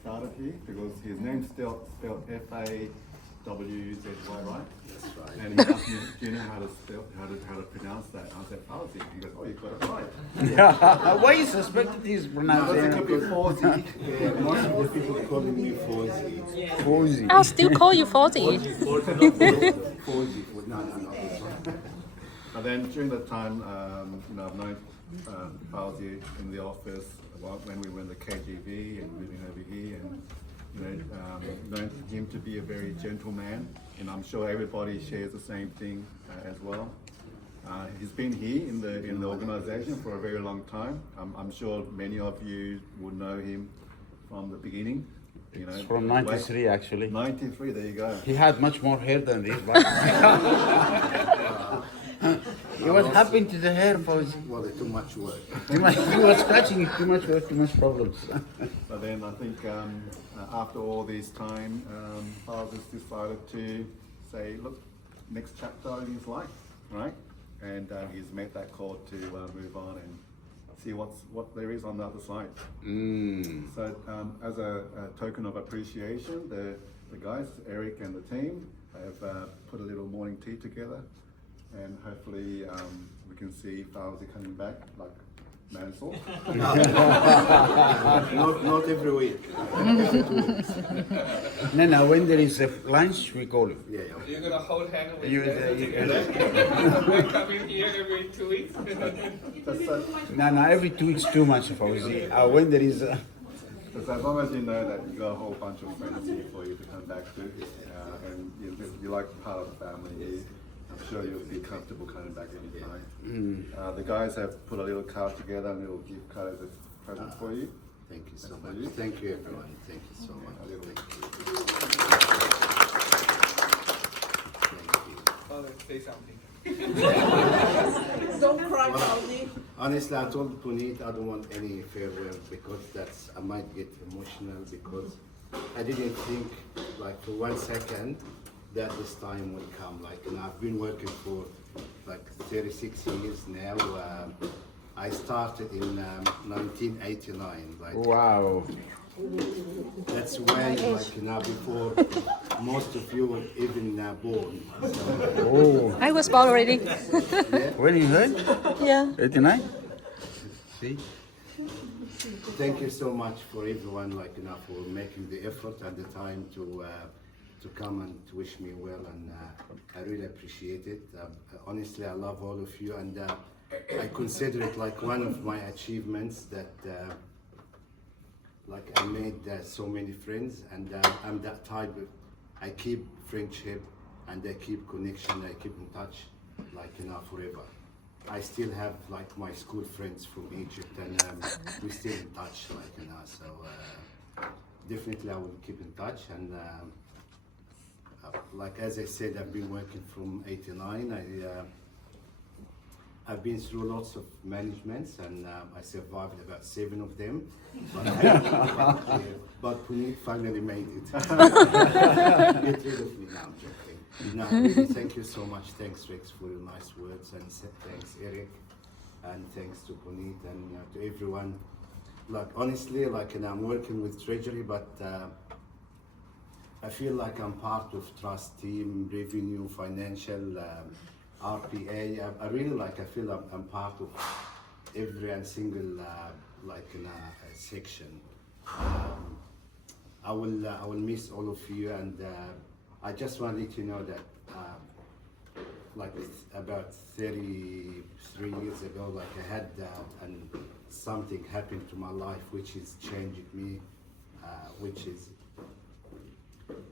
started here because his name's spelled Fawzy, right? That's right. And he asked me, do you know how to pronounce that? I said, Fawzi. He goes, oh, you got it right. Why you suspected his Because it pronunciation? could be Fawzi. Yeah, most of the people calling me Fawzi. Fawzi. I'll still call you Fawzi. Fawzi. No, this one. And then during that time, I've known Fawzi in the office when we were in the KGB and moving over here, and known him to be a very gentle man, and I'm sure everybody shares the same thing as well. He's been here in the organisation for a very long time. I'm sure many of you would know him from the beginning. It's from 93 actually. 93, there you go. He had much more hair than this, but what happened to the hair, Fawzi? Well, too much work. He was scratching too much work, too much problems. So then I think after all this time, Fawzi's decided to say, look, next chapter in his life, right? And he's made that call to move on and see what there is on the other side. So as a token of appreciation, the guys, Eric and the team, have put a little morning tea together, and hopefully we can see Fawzi coming back like Mansour. Not every week. No, when there is a lunch, we call him. Yeah. You're gonna hold hands with You- them you- together. We're coming here every 2 weeks. No, every 2 weeks too much, Fawzi. When there is Because as long as you know that you got a whole bunch of friends here for you to come back to, and you're like part of the family here, I'm sure you'll be comfortable coming back anytime. The guys have put a little card together, and a little gift card as a present for you. Thank you so much. Thank you, everyone. Thank you so much. Thank you. Father, say something. Don't cry, Fawzi. Honestly, I told Puneet I don't want any farewell because I might get emotional because I didn't think like for 1 second that this time would come. Like, and I've been working for like 36 years now. I started in 1989. Like, wow. that's when, like, before most of you were even born. So, Oh, I was born already. when you heard? Yeah. 89? See? thank you so much for everyone, like, for making the effort and the time to come and to wish me well, and I really appreciate it. Honestly, I love all of you, and I consider it like one of my achievements that like I made so many friends, and I'm that type of, I keep friendship and I keep connection, I keep in touch, like, forever. I still have like my school friends from Egypt, and we're still in touch, like, so definitely I will keep in touch. And like as I said, I've been working from '89. I've been through lots of managements, and I survived about 7 of them. But Puneet finally made it. Get rid of me now, I'm joking. No, really, thank you so much. Thanks, Rex, for your nice words, and thanks, Eric, and thanks to Puneet, and to everyone. Like, honestly, like, I'm working with Treasury, but I feel like I'm part of Trust Team, Revenue, Financial, RPA. I really like, I feel I'm part of every and single section. I will miss all of you, and I just want to let you know that like about 33 years ago, like I had and something happened to my life which is changed me, which is,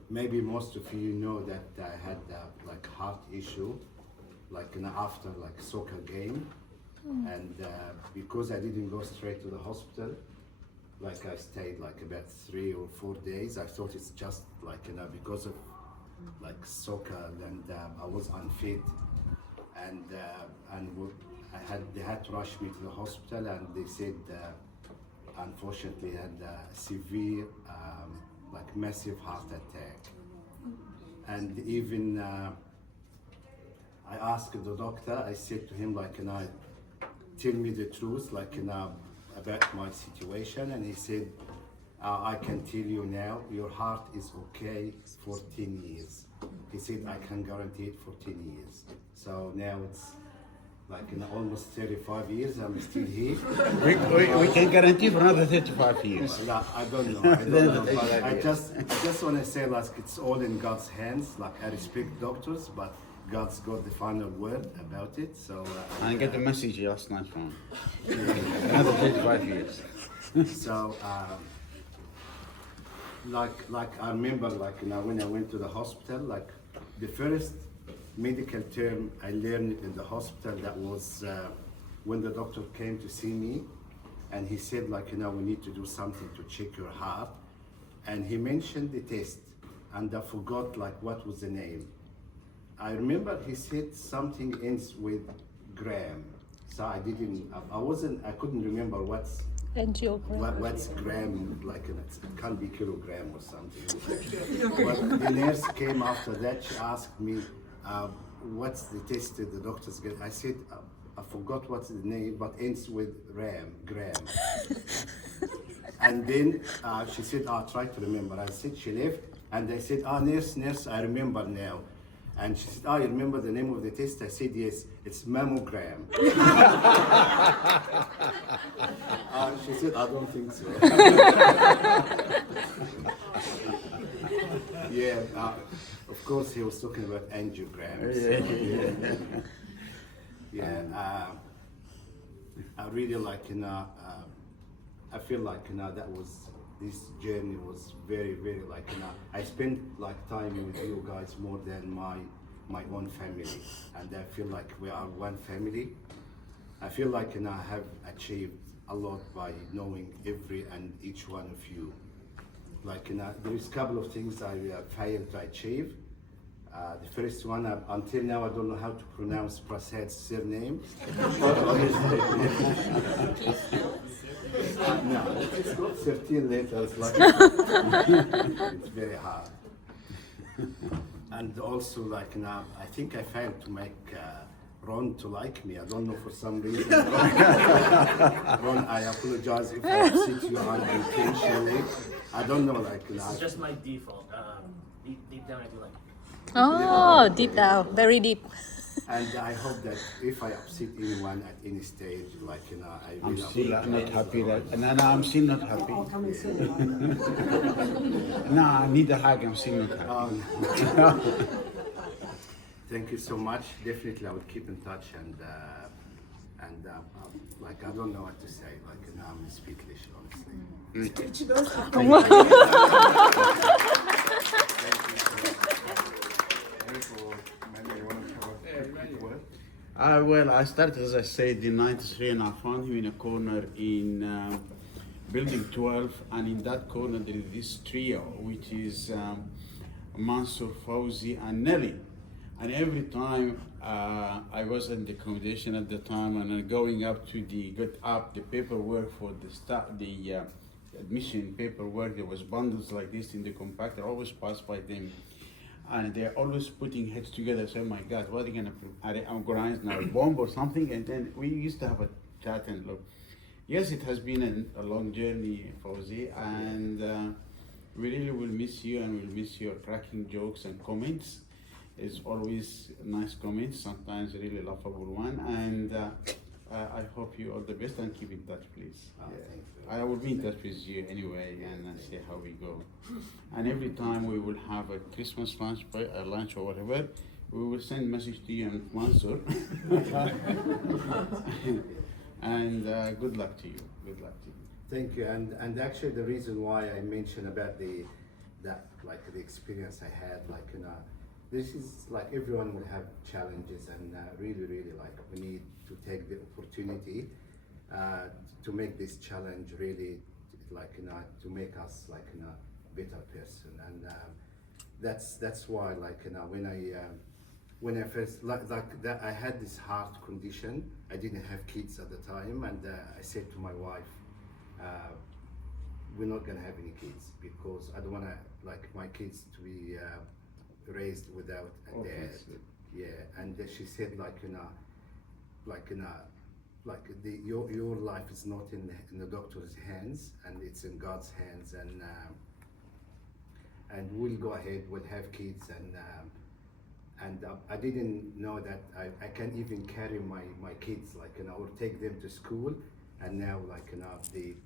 maybe most of you know that I had like heart issue, like after like soccer game, and because I didn't go straight to the hospital, like I stayed like about 3 or 4 days. I thought it's just like because of like soccer, and I was unfit, and they had to rush me to the hospital, and they said unfortunately I had a severe like massive heart attack. And even I asked the doctor, I said to him, like, tell me the truth, like, about my situation, and he said, I can tell you now, your heart is okay for 10 years. He said, I can guarantee it for 10 years. So now it's like in almost 35 years, I'm still here. We can guarantee for another 35 years. No, I don't know. But I just want to say, like, it's all in God's hands. Like, I respect doctors, but God's got the final word about it. So. I got the message last night from him. Another 35 years. So, like I remember, like when I went to the hospital, like the first medical term I learned in the hospital, that was when the doctor came to see me, and he said, like, we need to do something to check your heart, and he mentioned the test, and I forgot like what was the name. I remember he said something ends with Graham, so I couldn't remember what's gram, like it can't be kilogram or something. But the nurse came after that, she asked me, what's the test that the doctors get? I said, I forgot what's the name, but ends with gram. And then she said, I'll try to remember. I said, she left, and I said, nurse, I remember now. And she said, you remember the name of the test? I said, yes, it's mammogram. She said, I don't think so. Yeah, of course he was talking about angiograms. Yeah, I really like, I feel like, this journey was very, very like, I spent like time with you guys more than my own family, and I feel like we are one family. I feel like I have achieved a lot by knowing every and each one of you. Like there is a couple of things I failed to achieve. The first one, until now, I don't know how to pronounce Prasad's surname. No, it's got 13 letters, like it's very hard. And also, like I think I failed to make Ron to like me. I don't know, for some reason. Ron, I apologize if I upset you unintentionally. I don't know, like This is just my default. Deep down, I do like it. Oh, deep down, very deep. And I hope that if I upset anyone at any stage, like I I'm will still not apologize. happy. No, I'm still not happy. No, I need a hug. I'm still not happy. Thank you so much. Definitely, I will keep in touch, and like I don't know what to say. Like I'm speechless, honestly. Well, I started, as I said, in '93, and I found him in a corner in building 12, and in that corner there is this trio, which is Mansour, Fawzi, and Nelly. And every time I was in the accommodation at the time, and going up to get up the paperwork for the admission paperwork, there was bundles like this in the compactor. I always pass by them, and they're always putting heads together. So, oh my God, what are they gonna organize now, a bomb or something? And then we used to have a chat and look. Yes, it has been a long journey, Fawzi, and we really will miss you, and we'll miss your cracking jokes and comments. It's always nice comments, sometimes a really laughable one, and I hope you all the best, and keep in touch, please. Thank you. I will be in touch with you anyway, and see how we go. And every time we will have a Christmas lunch or whatever, we will send message to you and Mansour. And good luck to you. Good luck to you. Thank you. And actually, the reason why I mentioned about the experience I had, like this is like everyone will have challenges, and really like we need to take the opportunity to make this challenge really like to make us like a better person, and that's why like when I first like that I had this heart condition. I didn't have kids at the time, and I said to my wife, we're not gonna have any kids because I don't want to like my kids to be raised without a dad. Yeah, and she said like like your life is not in the doctor's hands, and it's in God's hands, and we'll go ahead, we'll have kids, and I didn't know that I can even carry my kids, like, you know, or take them to school, and now, like, you know, they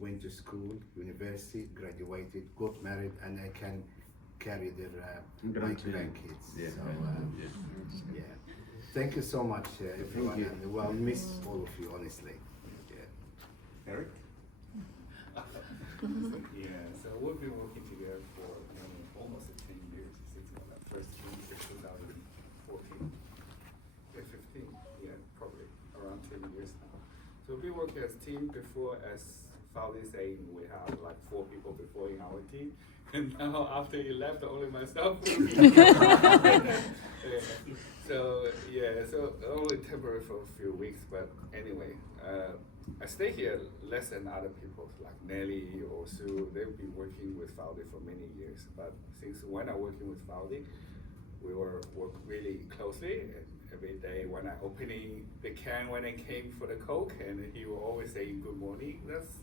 went to school, university, graduated, got married, and I can carry their my grandkids. Yeah. So, yeah. Thank you so much, everyone, you. and well, miss all of you, honestly. Yeah. Eric? Yeah, so we've been working together for almost 10 years since the first team in 2014. Yeah, 15, yeah, probably around 10 years now. So we work as team before, as Fowley saying, we have like 4 people before in our team. And now after he left, only myself. So only temporary for a few weeks, but anyway, I stay here less than other people like Nelly or Sue. They've been working with Fowley for many years, but since when I'm working with Fowley, we work really closely. And every day when I opening the can when I came for the Coke, and he will always say good morning. That's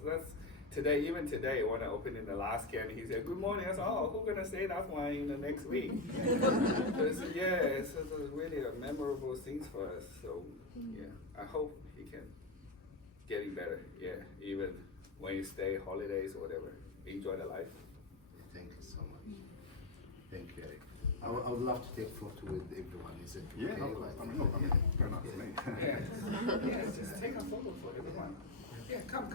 today, even today, when I opened in the last can, he said, good morning. I said, oh, who's going to say that one in the next week? So it's really a memorable thing for us. So, yeah, I hope he can getting better. Yeah, even when you stay holidays or whatever, enjoy the life. Thank you so much. Thank you, Eric. I would love to take photo with everyone. Is it Yeah, okay? no, I mean, look, I mean, fair enough to me. Yeah, just take a photo for everyone. Yeah, come.